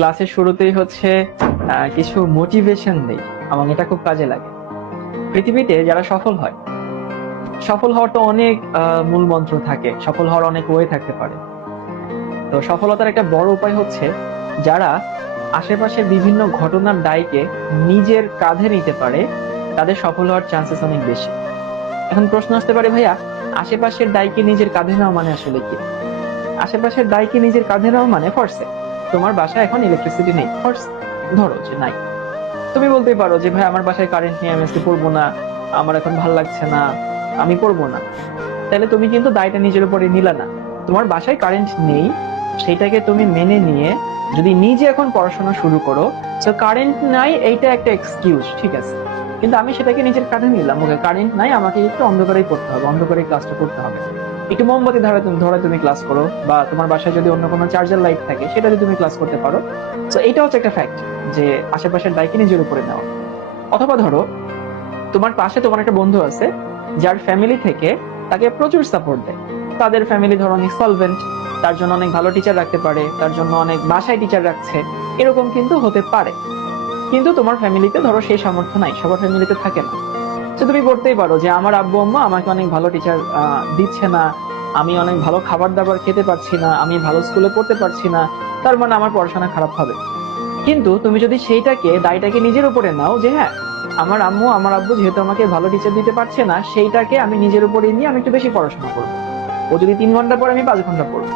ক্লাসের শুরুতেই হচ্ছে কিছু মোটিভেশন দেই, এবং এটা খুব কাজে লাগে। পৃথিবীতে যারা সফল হয়, সফল হওয়ার তো অনেক মূল মন্ত্র থাকে, সফল হওয়ার অনেক ওয়ে থাকতে পারে। তো সফলতার একটা বড় উপায় হচ্ছে যারা আশেপাশের বিভিন্ন ঘটনার দায়কে নিজের কাঁধে নিতে পারে, তাদের সফল হওয়ার চান্সেস অনেক বেশি। এখন প্রশ্ন আসতে পারে, ভাইয়া আশেপাশের দায়কে নিজের কাঁধে নেওয়া মানে আসলে কি? আশেপাশের দায়কে নিজের কাঁধে নেওয়া মানে ফর্সে তোমার বাসায় এখন ইলেকট্রিসিটি নেই, ফর্স ধরো যে নাই, তুমি বলতেই পারো যে ভাই আমার বাসায় কারেন্ট নেই, আমি আজকে পড়বো না, আমার এখন ভালো লাগছে না, আমি পড়বো না। তাহলে তুমি কিন্তু দায়টা নিজের উপরে নিলা না। তোমার বাসায় কারেন্ট নেই, সেটাকে তুমি মেনে নিয়ে যদি নিজে এখন পড়াশোনা শুরু করো, তো কারেন্ট নাই এইটা একটা এক্সকিউজ, ঠিক আছে, কিন্তু আমি সেটাকে নিজের কাঁধে নিলাম, ওকে কারেন্ট নাই, আমাকে একটু অন্ধকারেই পড়তে হবে, অন্ধকারে ক্লাসটা করতে হবে, একটু মোমবাতি ধরে তুমি ক্লাস করো, বা তোমার বাসায় যদি অন্য কোনো চার্জার লাইট থাকে সেটা দিয়ে তুমি ক্লাস করতে পারো। তো এটা হচ্ছে একটা ফ্যাক্ট যে আশেপাশের দায়কে নিজের উপরে নেওয়া। অথবা ধরো তোমার পাশে তোমার একটা বন্ধু আছে যার ফ্যামিলি থেকে তাকে প্রচুর সাপোর্ট দেয়, তাদের ফ্যামিলি ধরো অনেক সলভেন্ট, তার জন্য অনেক ভালো টিচার রাখতে পারে, তার জন্য অনেক বাসায় টিচার রাখছে, এরকম কিন্তু হতে পারে। কিন্তু তোমার ফ্যামিলিতে ধরো সেই সামর্থ্য নাই, সবার ফ্যামিলিতে থাকে না। তো তুমি বলতেই পারো যে আমার আব্বু আম্মা আমাকে অনেক ভালো টিচার দিচ্ছে না, আমি অনেক ভালো খাবার দাবার খেতে পারছি না, আমি ভালো স্কুলে পড়তে পারছি না, তার মানে আমার পড়াশোনা খারাপ হবে। কিন্তু তুমি যদি সেইটাকে দায়টাকে নিজের উপরে নাও যে হ্যাঁ, আমার আম্মু আমার আব্বু যেহেতু আমাকে ভালো টিচার দিতে পারছে না, সেইটাকে আমি নিজের উপরে নিয়ে আমি একটু বেশি পড়াশোনা করবো, ও যদি 3 ঘন্টা পড়ে আমি 5 ঘন্টা পড়বো।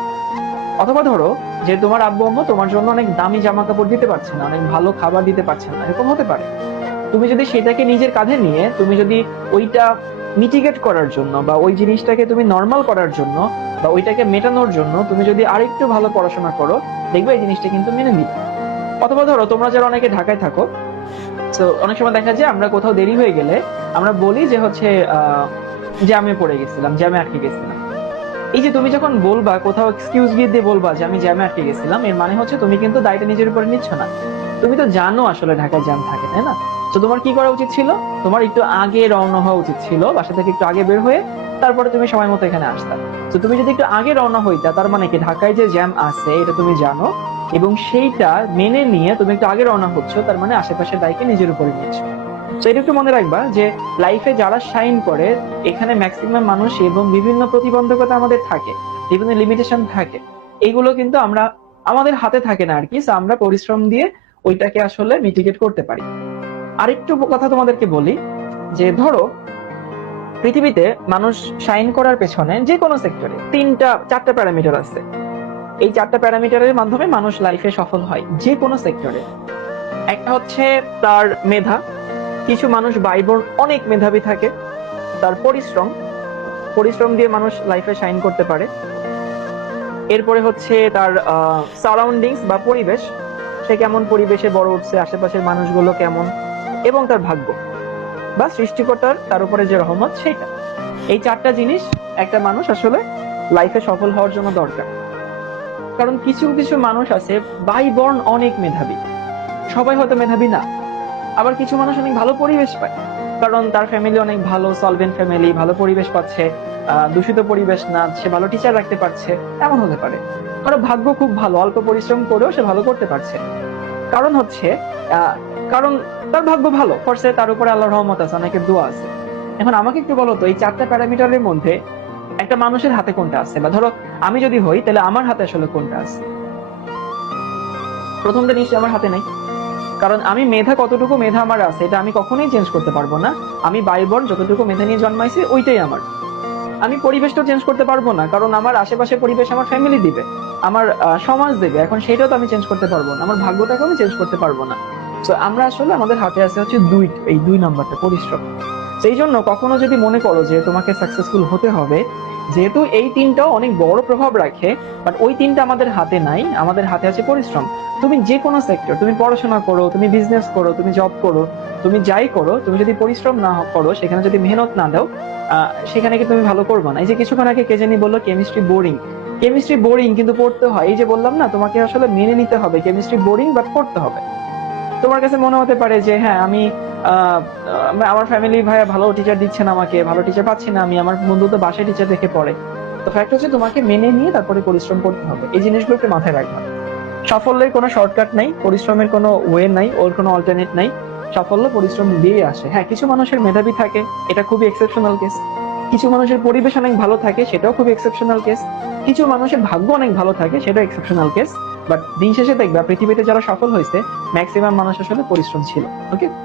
অথবা ধরো যে তোমার আব্বু আম্মু তোমার জন্য অনেক দামি জামা কাপড় দিতে পারছে না, অনেক ভালো খাবার দিতে পারছে না, এরকম হতে পারে। তুমি যদি সেটাকে নিজের কাঁধে নিয়ে তুমি যদি ওইটা মিটিগেট করার জন্য বা ওই জিনিসটাকে তুমি নর্মাল করার জন্য বা ওইটাকে মেটানোর জন্য তুমি যদি আরেকটু ভালো পড়াশোনা করো, দেখবে এই জিনিসটা কিন্তু মেনে নিবে। অথবা ধরো তোমরা যারা অনেকে ঢাকায় থাকো, তো অনেক সময় দেখা যায় আমরা কোথাও দেরি হয়ে গেলে আমরা বলি যে হচ্ছে জ্যামে পড়ে গেছিলাম, জ্যামে আটকে গেছিলাম। এই যে তুমি যখন বলবা কোথাও এক্সকিউজ দিয়ে বলবা যে আমি জ্যামে আটকে গেছিলাম, এর মানে হচ্ছে তুমি কিন্তু দায়টা নিজের উপরে নিচ্ছ না। তুমি তো জানো আসলে ঢাকায় জ্যাম থাকে, তাই না? তো তোমার কি করা উচিত ছিল? তোমার একটু আগে রওনা হওয়া উচিত ছিল, বাসা থেকে একটু আগে বের হয়ে তারপরে তুমি সময় মতো এখানে আসতা। তো তুমি যদি একটু আগে রওনা হইতা, তার মানে কি ঢাকায় যে জ্যাম আছে এটা তুমি জানো, এবং সেইটা মেনে নিয়ে তুমি একটু আগে রওনা হচ্ছ, তার মানে আশেপাশের দায়কে নিজের উপরে নিচ্ছ। তো এটা একটু মনে রাখবা যে লাইফে যারা শাইন করে, এখানে ম্যাক্সিমাম মানুষ এবং বিভিন্ন প্রতিবন্ধকতা আমাদের থাকে, বিভিন্ন লিমিটেশন থাকে, এগুলো কিন্তু আমরা আমাদের হাতে থাকে না আর কি। So আমরা পরিশ্রম দিয়ে ওইটাকে আসলে মিটিগেট করতে পারি। আরেকটু কথা তোমাদেরকে বলি যে ধরো পৃথিবীতে মানুষ শাইন করার পেছনে যে কোনো সেক্টরে 4টা প্যারামিটার আছে। এই 4টা প্যারামিটারের মাধ্যমে মানুষ লাইফে সফল হয় যে কোনো সেক্টরে। একটা হচ্ছে তার মেধা, কিছু মানুষ বাইবর্ন অনেক মেধাবী থাকে। তার পরিশ্রম, পরিশ্রম দিয়ে মানুষ লাইফে শাইন করতে পারে। এরপরে হচ্ছে তার সারাউন্ডিংস বা পরিবেশ, সে কেমন পরিবেশে বড় উঠছে, আশেপাশের মানুষগুলো কেমন, এবং তার ভাগ্য বা সৃষ্টিকর্তার তার উপরে যে রহমত সেটা। এই 4টা জিনিস একটা মানুষ আসলে লাইফে সফল হওয়ার জন্য দরকার। কারণ কিছু কিছু মানুষ আছে বাই বর্ন অনেক মেধাবী, সবাই হয়তো মেধাবী না। আবার কিছু মানুষ অনেক ভালো পরিবেশ পায়, কারণ তার ফ্যামিলি অনেক ভালো সলভেন্ট ফ্যামিলি, ভালো পরিবেশ পাচ্ছে, দূষিত পরিবেশ না, সে ভালো টিচার রাখতে পারছে, এমন হতে পারে। কারো ভাগ্য খুব ভালো, অল্প পরিশ্রম করেও সে ভালো করতে পারছে। কারণ হচ্ছে আহ কারণ তার ভাগ্য ভালো করছে, তার উপরে আল্লাহর রহমত আছে, অনেকের দোয়া আছে। এখন আমাকে একটু বলো তো, এই 4টা প্যারামিটারের মধ্যে একটা মানুষের হাতে কোনটা আছে? বা ধরো আমি যদি হই তাহলে আমার হাতে আসলে কোনটা আছে? প্রথমটা নিশ্চয়ই আমার হাতে নাই, কারণ আমি মেধা, কতটুকু মেধা আমার আছে এটা আমি কখনোই চেঞ্জ করতে পারবো না। আমি বাইবর্ন যতটুকু মেধা নিয়ে জন্মাইছি ওইটাই আমার। আমি পরিবেশটা চেঞ্জ করতে পারবো না, কারণ আমার আশেপাশে পরিবেশ আমার ফ্যামিলি দিবে, আমার সমাজ দেবে, এখন সেটাও তো আমি চেঞ্জ করতে পারবো না। আমার ভাগ্যটাকেও আমি চেঞ্জ করতে পারবো না। তো আমরা আসলে আমাদের হাতে আছে হচ্ছে এই 2 নম্বরটা পরিশ্রম। সেই জন্য কখনো যদি মনে করো যে তোমাকে সাকসেসফুল হতে হবে, যেহেতু এই 3টাও অনেক বড় প্রভাব রাখে, বাট ওই 3টা আমাদের হাতে নাই, আমাদের হাতে আছে পরিশ্রম। তুমি যে কোনো সেক্টর, তুমি পড়াশোনা করো, তুমি বিজনেস করো, তুমি জব করো, তুমি যাই করো, তুমি যদি পরিশ্রম না করো, সেখানে যদি মেহনত না দাও, সেখানে কি তুমি ভালো করবে না? এই যে কিছুক্ষণ আগে কে জানি বললো কেমিস্ট্রি বোরিং, কেমিস্ট্রি বোরিং কিন্তু পড়তে হয়। এই যে বললাম না, তোমাকে আসলে মেনে নিতে হবে কেমিস্ট্রি বোরিং, বাট পড়তে হবে। তোমার কাছে মনে হতে পারে যে হ্যাঁ আমি আমার ফ্যামিলি ভাইয়া ভালো টিচার দিচ্ছে না, আমাকে ভালো টিচার পাচ্ছি না, আমি আমার বন্ধু তো বাসায় টিচার দেখে পড়ে। তো ফ্যাক্ট হচ্ছে তোমাকে মেনে নিয়ে তারপরে পরিশ্রম করতে হবে, এই জিনিসগুলো একটু মাথায় রাখবা। সাফল্যের কোনো শর্টকাট নাই, পরিশ্রমের কোনো ওয়ে নাই, ওর কোনো অল্টারনেট নাই। সাফল্য পরিশ্রম দিয়ে আসে। হ্যাঁ, কিছু মানুষের মেধাবী থাকে, এটা খুবই এক্সেপশনাল কেস। কিছু মানুষের পরিবেশ অনেক ভালো থাকে, সেটাও খুবই এক্সেপশনাল কেস। কিছু মানুষের ভাগ্য অনেক ভালো থাকে, সেটাও এক্সেপশনাল কেস। বাট দিন শেষে দেখবা পৃথিবীতে যারা সফল হয়েছে ম্যাক্সিমাম মানুষ আসলে পরিশ্রম ছিল। ওকে।